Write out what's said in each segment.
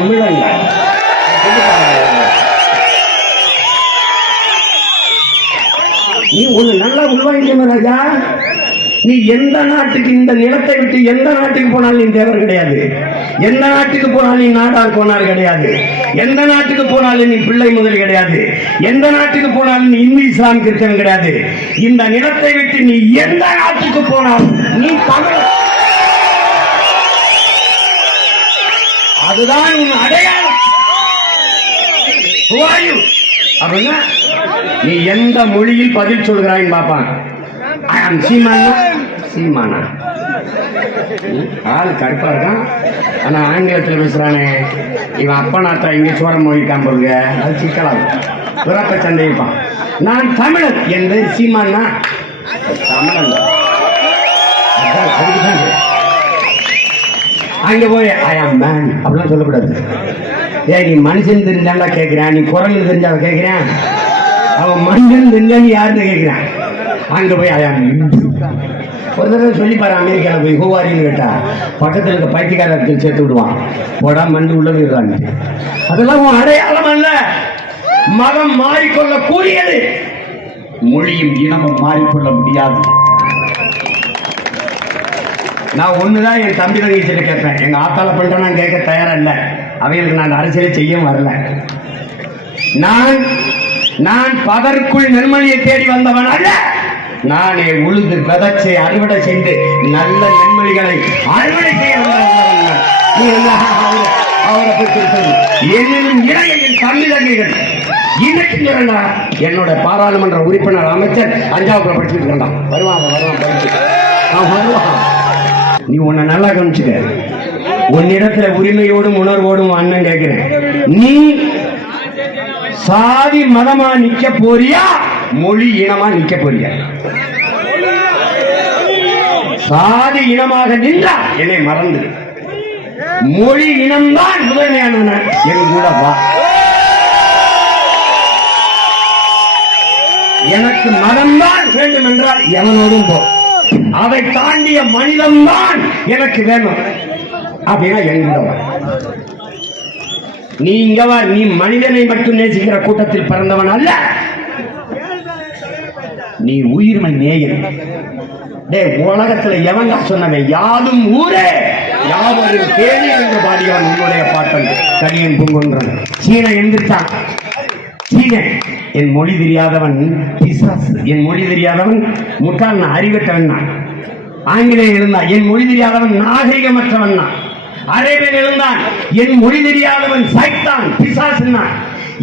தமிழங்க. நீ ஒண்ணு நல்லா உள்வாங்கிக்க ராஜா. நீ எந்த நாட்டுக்கு இந்த நிலத்தை விட்டு எந்த நாட்டுக்கு போனாலும் நீ தேவர் கிடையாது. எந்த நாட்டுக்கு போனாலும் நீ நாடார் கோனார் கிடையாது. எந்த நாட்டுக்கு போனாலும் நீ பிள்ளை முதல் கிடையாது. எந்த நாட்டுக்கு போனாலும் நீ இந்து இஸ்லாம் கிறிஸ்தவன் கிடையாது. இந்த நிலத்தை விட்டு நீ எந்த நாட்டுக்கு போனாலும் நீ தமிழ். அதுதான் உன் அடையாளம். அப்படின்னா நீ எந்த மொழியில் பதில் சொல்கிறாய் பாப்பான். சீமானா சீமானா ஆள் கருப்பா இருக்கான். ஆனா ஆங்கிலத்தில் பேசுறானே இவன் அப்பா நாட்டா இங்க சோர மொழிக்காம போடுங்க. அது சிக்கலாம் பிறப்ப சண்டைப்பான். நான் தமிழன் என்று சீமானா தமிழன். அங்க போய் ஐ ஆம் மேன் அப்படிலாம் சொல்லக்கூடாது. ஏன் நீ மனுஷன் தெரிஞ்சாண்டா கேட்கிறான், நீ குரல் தெரிஞ்சா கேட்கிறான். அவன் மனுஷன் தெரிஞ்சா நீ யாருன்னு கேட்கிறான். அங்க போய் ஐ ஆம் இந்து. ஒரு தடவை சொல்லி பாரு, அமெரிக்காவில் போய் ஹூவாரின்னு கேட்டா பக்கத்தில் இருக்க பைத்தியக்காரத்தில் சேர்த்து விடுவான். போடா மண்டு உள்ள போயிடுறாங்க. அதெல்லாம் உன் அடையாளம் அல்ல. மதம் மாறிக்கொள்ள கூடியது, மொழியும் இனமும் மாறிக்கொள்ள முடியாது. நான் ஒண்ணுதான் என் தம்பி தங்கச்சிட்டு கேட்பேன். எங்க ஆத்தால பண்ற நான் கேட்க தயாரா இல்லை. அவைகளுக்கு நான் அரசியலை செய்ய வரல. நான் பதற்குள் நெல்மணியை தேடி வந்தவன் அல்ல. நானே உழுது விதைச்சு அறுவடை செய்து நல்ல நெல்மணிகளை அறுவடை செய்ய அவரை பற்றி என் தம்பி தங்கைகள் இன்னைக்கு என்னோட பாராளுமன்ற உறுப்பினர் அமைச்சர் அஞ்சாவது படிச்சுட்டு இருந்தான். வருவான் வருவான். நீ உன்னை நல்லா கவனிச்சுக்க. உன்னிடத்துல உரிமையோடும் உணர்வோடும் அண்ணன் கேட்கிறேன். நீ சாதி மதமா நிக்க போறியா, மொழி இனமா நிக்க போறியா? சாதி இனமாக நின்றா என்னை மறந்து, மொழி இனம்தான் முதன்மையான என் கூட வா. எனக்கு மதம்தான் வேண்டும் என்றால் எவனோடும் போ. அதை தாண்டிய மனிதம்தான் எனக்கு வேணும் அப்படின்னா எங்கிட்ட. நீ இங்க வா. நீ மனிதனை மட்டும் நேசிக்கிற கூட்டத்தில் பிறந்தவன் அல்ல. நீ உயிர்மை நேயன். உலகத்துல எவன் சொன்னவன் யாதும் ஊரே யாவரும் கேள்வி என்று பாடியவன் உன்னுடைய பாட்டன் கலியன் பூங்குன்றன். சீன எந்திரிச்சான். சீனன் என் மொழி தெரியாதவன் பிசாசு. என் மொழி தெரியாதவன் முட்டாள், நான் அறிவற்றவன். நான் ஆங்கிலேயன் இருந்தான். என் மொழி தெரியாதவன் நாகரிகமற்றவன். நான் அரேபியன் இருந்தான். என் மொழி தெரியாதவன் சைத்தான், பிசாசு.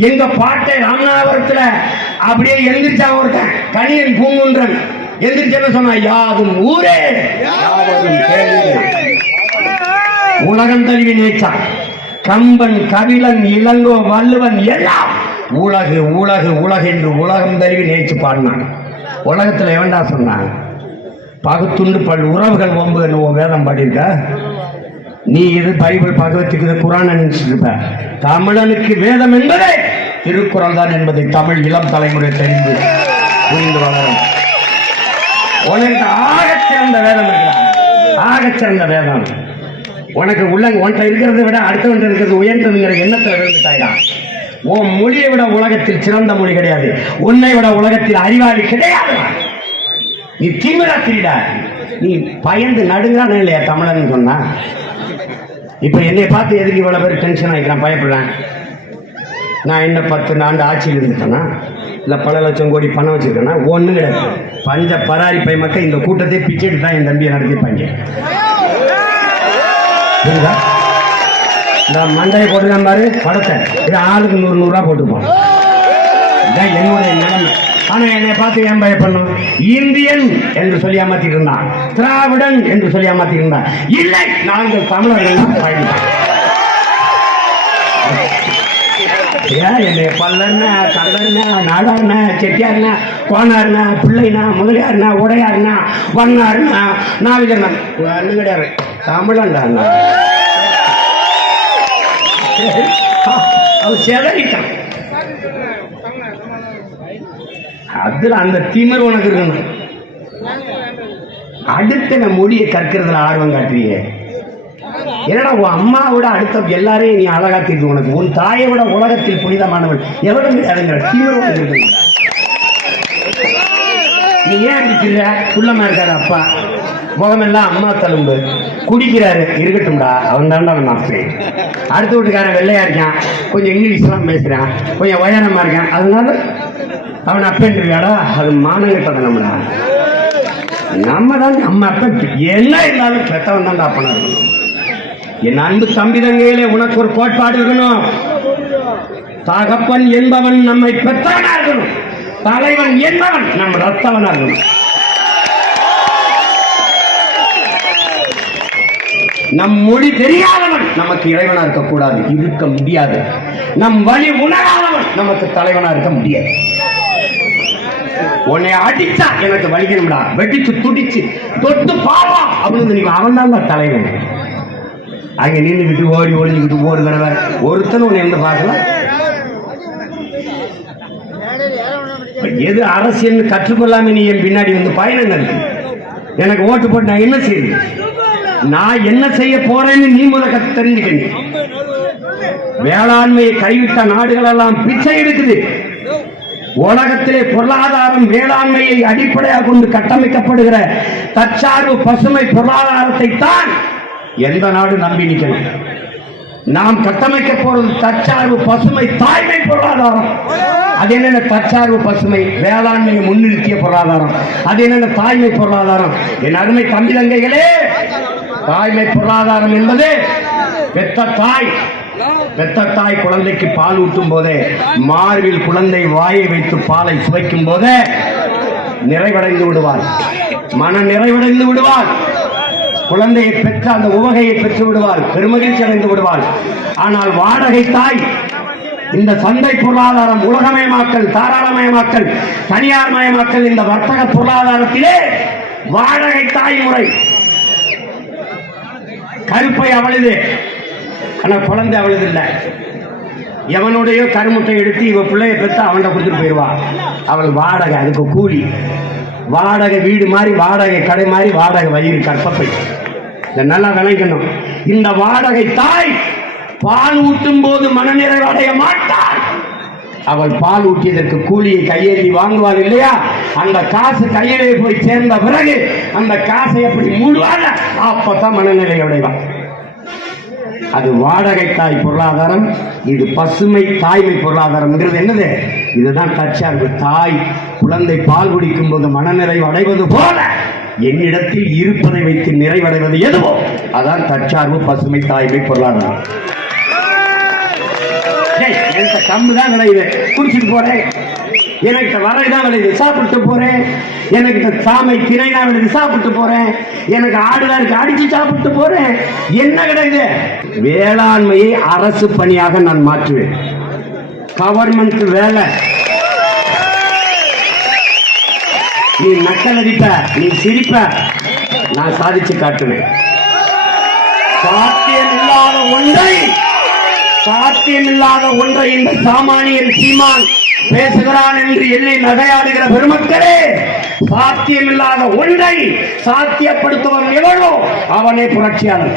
எங்க பாட்டை ராமநாதபுரத்துல அப்படியே எந்திரிச்சான் ஒருத்தன், கலியன் பூங்குன்றன். எந்திரிச்சன்னு சொன்னா யாதும் ஊரே யாவரும் கேள்வி. உலகம் தழுவி நேச்சான். கம்பன், கபிலன், இளங்கோ, வள்ளுவன் எல்லாம் உலகு உலகு உலகு என்று உலகம் தழுவி நேச்சு பாடினான். உலகத்துல எவன்டா சொன்னான் பகுத்துண்டு பல் உறவுகள் ஒம்பு என்னவோ வேதம் பாடியிருக்க. நீ இது பைபிள் பகவத்துக்கு குரான் நினைச்சிட்டு இருப்ப. தமிழனுக்கு வேதம் என்பதே திருக்குறள் தான் என்பதை தமிழ் இளம் தலைமுறை தெரிந்து புரிந்து வளரும். உனக்கு ஆகச்சிறந்த வேதம் இருக்கிறார். ஆகச்சிறந்த வேதம் உனக்கு உள்ள உன்கிட்ட இருக்கிறத விட அடுத்தவன் இருக்கிறது உயர்ந்ததுங்கிற எண்ணத்துல விழுந்துட்டாயா. உன் மொழியை விட உலகத்தில் சிறந்த மொழி கிடையாது. உன்னை விட உலகத்தில் அறிவாளி கிடையாது. நீ திமிரா திரிடா. நீ பயந்து நடுங்கிறான் இல்லையா தமிழன் சொன்னா. இப்ப என்னை பார்த்து எதுக்கு இவ்வளவு பேர் டென்ஷன் ஆகிக்கிறான், பயப்படுறேன். நான் என்ன 10 ஆண்டு ஆட்சியில் இருந்துட்டேன்னா இல்ல பல லட்சம் கோடி பணம் வச்சிருக்கேன்னா ஒண்ணு கிடையாது. பஞ்ச பராரி பை மக்கள் இந்த கூட்டத்தை பிச்சைட்டு தான் என் தம்பியை நடத்திப்பாங்க. இந்த மண்டையை போட்டுதான் பாரு படத்தை, இது ஆளுக்கு 100 ரூபா போட்டுப்போம். என்னுடைய நிலைமை. ஆனா என்னை பார்த்து ஏன் பயப்படணும்? இந்தியன் என்று சொல்லி ஏமாத்திட்டு இருந்தான், திராவிடன் என்று சொல்லி ஏமாத்திட்டு இருந்தான். இல்லை, நாங்கள் தமிழர்கள். என்னை பல்லன்னா கல்லன்னா நாடார்னா செட்டியார்னா கோனார்னா பிள்ளைனா முதலியார்னா உடையார்னா வண்ணார்னா நாவிகர்னா ஒண்ணு கிடையாது. தமிழன்டா அவன் செதறிட்டான். அதுல அந்த திமிர் உனக்கு இருக்கணும். அடுத்த மொழியை கற்கிறதுல ஆர்வம் காட்டுறியே. என்னடா உன் அம்மாவோட அடுத்த எல்லாரையும் நீ அழகா தீர்த்து, உனக்கு உன் தாயை விட உலகத்தில் புனிதமானவன் எவ்வளவு கிடையாதுங்கிற தீவிரம். நீ ஏன் அடிக்கிற? குள்ளமா இருக்காரு அப்பா, முகமெல்லாம் அம்மா தழும்பு, குடிக்கிறாரு, இருக்கட்டும்டா, அவன் தாண்டா அவன் அப்பே. அடுத்த வீட்டுக்காரன் வெள்ளையா இருக்கான், கொஞ்சம் இங்கிலீஷ்லாம் பேசுறான், கொஞ்சம் உயரமா இருக்கான், அதனால அவன் அப்பேன்றியாடா? அது மானங்கிட்டது நம்மளா? நம்ம தான் நம்ம அப்ப என்ன இருந்தாலும் பெத்தவன் தான் அப்பனா இருக்கணும். என் அன்பு தம்பிதங்கையிலே உனக்கு ஒரு கோட்பாடு இருக்கணும். தகப்பன் என்பவன் நம்மை பெற்றவனா இருக்கணும், தலைவன் என்பவன் நம் ரத்தவனா இருக்கணும். நம் மொழி தெரியாதவன் நமக்கு இறைவனா இருக்கக்கூடாது, இருக்க முடியாது. நம் வழி உணராதவன் நமக்கு தலைவனா இருக்க முடியாது. உன்னை அடிச்சா எனக்கு வலிக்கணும்டா, வெடிச்சு துடிச்சு தொட்டு பாவா அப்படின்னு அவன் தான் தலைவன். அங்க நின்றுக்கிட்டு ஓடி ஒளிஞ்சுக்கிட்டு ஒரு தடவை ஒருத்தன் உன்னை எந்த பார்க்கல. எது அரசியல் கற்றுக்கொள்ளாம நீ என் பின்னாடி வந்து பயணம் இருக்கு. எனக்கு ஓட்டு போட்டு நான் என்ன செய்யுது, நான் என்ன செய்ய போறேன்னு நீ முதல்ல தெரிஞ்சுக்க. வேளாண்மையை கைவிட்ட நாடுகள் எல்லாம் பிச்சை எடுக்குது. உலகத்திலே பொருளாதாரம் வேளாண்மையை அடிப்படையாக கொண்டு கட்டமைக்கப்படுகிற தற்சார்பு பசுமை பொருளாதாரத்தை தான் எந்த நாடு நம்பி நிற்கணும். நாம் கட்டமைக்க போறது தற்சார்பு பசுமை தாய்மை பொருளாதாரம். அது என்னென்ன தற்சார்பு பசுமை? வேளாண்மையை முன்னிறுத்திய பொருளாதாரம். அது என்னென்ன தாய்மை பொருளாதாரம்? என் அருமை தம்பி தங்கைகளே, தாய்மை பொருளாதாரம் என்பது பெத்த தாய் குழந்தைக்கு பால் ஊட்டும் போதே, மார்பில் குழந்தை வாயை வைத்து பாலை சுவைக்கும் போதே நிறைவடைந்து விடுவார், மன நிறைவடைந்து விடுவார். குழந்தையை பெற்ற அந்த உவகையை பெற்று விடுவார், பெருமகிழ்ச்சி அடைந்து விடுவார். ஆனால் வாடகை தாய் இந்த சந்தை பொருளாதாரம், உலகமயமாக்கல், தாராளமயமாக்கல், தனியார் மயமாக்கல், இந்த வர்த்தக பொருளாதாரத்திலே வாடகை தாய் முறை கருப்பை அவளுது, ஆனா குழந்தை அவளுது இல்ல. எவனுடைய கருமுட்டை எடுத்து இவ பிள்ளைய பெற்று அவன்கிட்ட கொடுத்துட்டு போயிடுவா. அவள் வாடகை, அதுக்கு கூலி. வாடகை வீடு மாதிரி, வாடகை கடை மாதிரி, வாடகை வயிறு கற்பப்பை. நல்லா விளைக்கணும். இந்த வாடகை தாய் பால் ஊட்டும் போது மனநிறைவு அடைய மாட்டாள். அவள் பால் ஊட்டியதற்கு கூலியை கையேந்தி வாங்குவாள் இல்லையா? அந்த காசு கையிலே போய் சேர்ந்த பிறகு அந்த காசை எப்படி மூடுவாங்க, அப்பதான் மனநிலை அடைவாள். அது வாடகை தாய் பொருளாதாரம், இது பசுமை தாய்மை பொருளாதாரம். என்னது? இதுதான் தற்சார்பு. தாய் குழந்தை பால் குடிக்கும் போது மனநிறைவு அடைவது போல என்னிடத்தில் இருப்பதை வைத்து நிறைவடைவது எதுவோ அதான் தற்சார்பு பசுமை தாய்மை பொருளாதாரம். எனக்கு கம்பு தான் விளையுது, குடிச்சிட்டு போறேன். எனக்கு வரைதான் விளையுது, சாப்பிட்டு போறேன். எனக்கு சாமை திணை தான் விளையுது, சாப்பிட்டு போறேன். எனக்கு ஆடுதான் இருக்கு, அடிச்சு சாப்பிட்டு போறேன். என்ன கிடையாது? வேளாண்மையை அரசு பணியாக நான் மாற்றுவேன். கவர்மெண்ட் வேலை. நீ நக்கல் அடிப்ப, நீ சிரிப்ப, நான் சாதிச்சு காட்டுவேன். சாத்தியமில்லாத ஒன்றை இந்த சாமானியன் சீமான் பேசுகிறான் என்று எண்ணி நகையாடுகிற பெருமக்களே, சாத்தியமில்லாத ஒன்றை சாத்தியப்படுத்துவன் எவனோ அவனே புரட்சியாளர்.